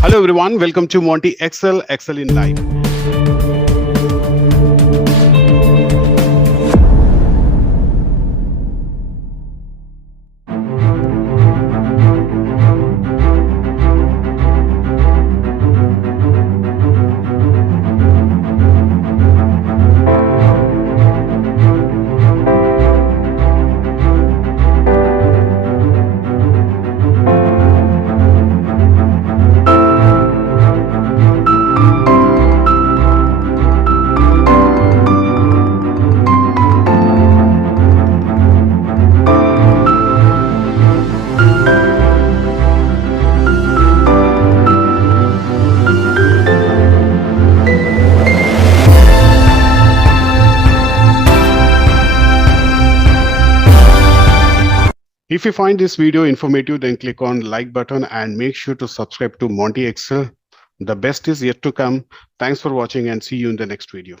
Hello everyone, welcome to Monty Excel in Life. If you find this video informative, then click on like button and make sure to subscribe to Monty Excel. The best is yet to come. Thanks for watching and see you in the next video.